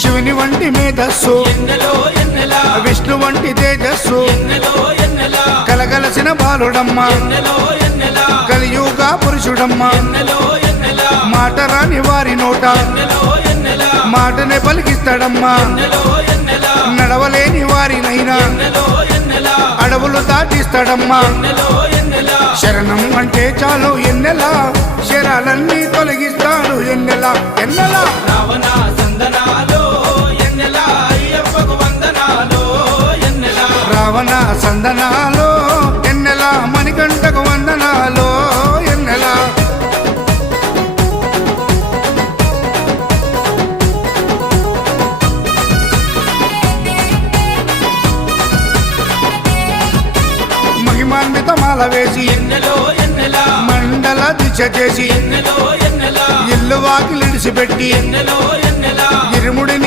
శివుని వంటి మేధస్సు విష్ణు వంటి తేజస్సు కలగలసిన బాలుడమ్మ కలియుగా పురుషుడమ్మ మాట రాని వారి నోట మాటనే పలికిస్తాడమ్మా నడవలేని వారినైనా అడవులు దాటిస్తాడమ్మా శరణం అంటే చాలు ఎన్నెలా శరాలన్నీ తొలగిస్తాడు ఎన్నెలా ఎన్నెలా పవన సందనాలు ఎన్నెల మణికంటకు వందనాలు ఎన్నెల మహిమాన్విత మాల వేసి ఎన్నెలో ఎన్నెల మండల దిశ చేసి ఎన్నెలో ఎన్నెల ఇల్లు వాకిలిడిసిపెట్టి ఎన్నెలో ఎన్నెల ఇరుముడిని